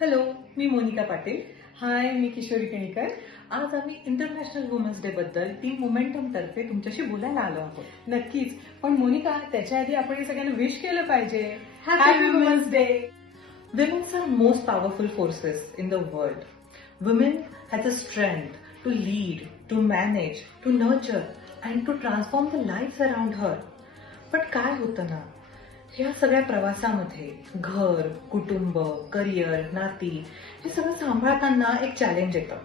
Hello, मी मोनिका पाटील. हाय, मी किशोरी केणीकर. आज आम्ही international women's day बद्दल टीम मोमेंटम तर्फे तुमच्याशी बोलायला आलो आहोत. नक्कीच. पण मोनिका, त्याच्या आधी आपण हे सगळ्यांना विश केलं पाहिजे. Happy women's day. Women are most powerful forces in the world. Women has a strength to lead, to manage, to nurture and to transform the lives around her. पण काय होतं ना, ह्या सगळ्या प्रवासामध्ये घर, कुटुंब, करिअर, नाती हे सगळं सांभाळताना एक चॅलेंज येतं.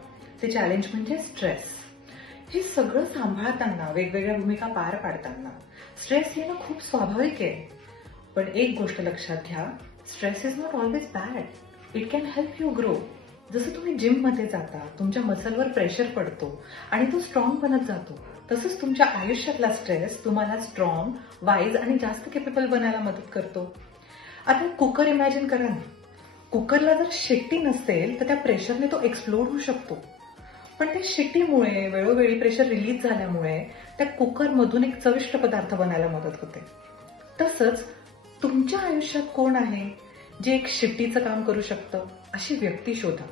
ते चॅलेंज म्हणजे स्ट्रेस. हे सगळं सांभाळताना, वेगवेगळ्या भूमिका पार पाडताना स्ट्रेस येणं खूप स्वाभाविक आहे. पण एक गोष्ट लक्षात घ्या, stress is not always bad. It can help you grow. जसं तुम्ही जिममध्ये जाता, तुमच्या मसलवर प्रेशर पडतो आणि तो स्ट्रॉंग बनत जातो, तसंच तुमच्या आयुष्यातला स्ट्रेस तुम्हाला स्ट्रॉंग, वाईज आणि जास्त केपेबल बनायला मदत करतो. आता कुकर इमॅजिन करा ना. कुकरला जर शिट्टी नसेल तर त्या प्रेशरने तो एक्सप्लोड होऊ शकतो. पण त्या शिट्टीमुळे, वेळोवेळी प्रेशर रिलीज झाल्यामुळे त्या कुकरमधून एक चविष्ट पदार्थ बनायला मदत होते. तसंच तुमच्या आयुष्यात कोण आहे जे एक शिट्टीचं काम करू शकतं? अशी व्यक्ती शोधा.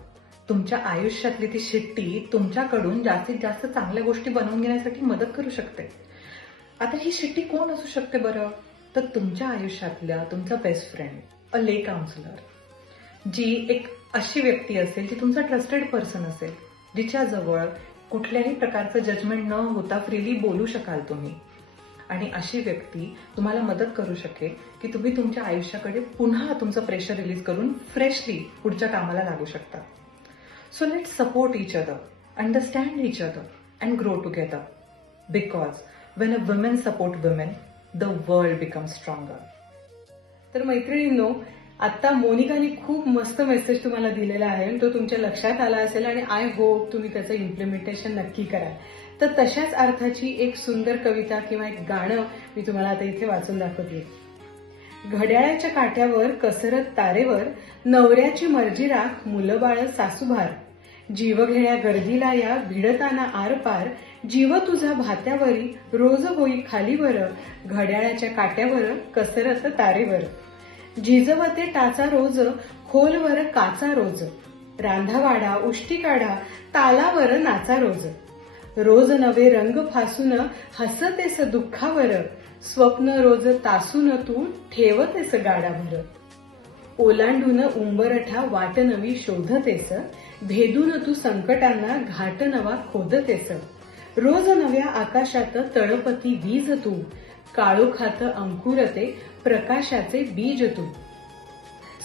तुमच्या आयुष्यातली ती शिट्टी तुमच्याकडून जास्तीत जास्त चांगल्या गोष्टी बनवून घेण्यासाठी मदत करू शकते. आता ही शिट्टी कोण असू शकते बरं? तर तुमच्या आयुष्यातल्या तुमचा बेस्ट फ्रेंड, अ ले काउन्सिलर, जी एक अशी व्यक्ती असेल जी तुमचा ट्रस्टेड पर्सन असेल, जिच्याजवळ कुठल्याही प्रकारचं जजमेंट न होता फ्रीली बोलू शकाल तुम्ही. आणि अशी व्यक्ती तुम्हाला मदत करू शकेल की तुम्ही तुमच्या आयुष्याकडे पुन्हा तुमचं प्रेशर रिलीज करून फ्रेशली पुढच्या कामाला लागू शकता. So let's support each other, understand each other and grow together. Because when a women support women, the world becomes stronger. तर मैत्रिणींनो, आता मोनिकाने खूप मस्त मेसेज तुम्हाला दिलेला आहे. तो तुमच्या लक्षात आला असेल आणि आय होप तुम्ही त्याचं इम्प्लिमेंटेशन नक्की कराल. तर तशाच अर्थाची एक सुंदर कविता किंवा एक गाणं मी तुम्हाला आता इथे वाचून दाखवते. घड्याळाच्या काट्यावर कसरत तारेवर, नवऱ्याची मर्जी राख मुलं बाळ सासूभार. जीव घेण्या गर्दीला या भिडताना आरपार, जीव तुझा भात्यावरी रोज होई खालीवर. घड्याळाच्या काट्यावर कसरत तारेवर, झिजवते टाचा रोज खोलवर काचा रोज. रांधावाडा उष्टी काढा तालावर नाचा रोज. रोज नवे रंग फासून हसतेस दुःखावर, स्वप्न रोज तासून तू ठेवतेस गाडाभर. ओलांडून उंबरठा वाट नवी शोधतेस, भेदून तू संकटांना घाट नवा खोदतेस. रोज नव्या आकाशात तळपती वीज तू, काळोखात अंकुरते प्रकाशाचे बीज तू.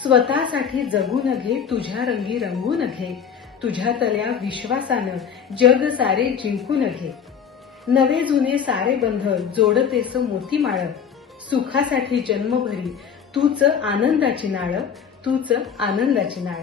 स्वतःसाठी जगून घे तुझ्या रंगी रंगून घे, तुझ्यातल्या विश्वासानं जग सारे जिंकून घे. नवे जुने सारे बंध जोडतेस मोती माळ, सुखासाठी जन्मभरी तूच आनंदाची नाळ, तूच आनंदाची नाळ.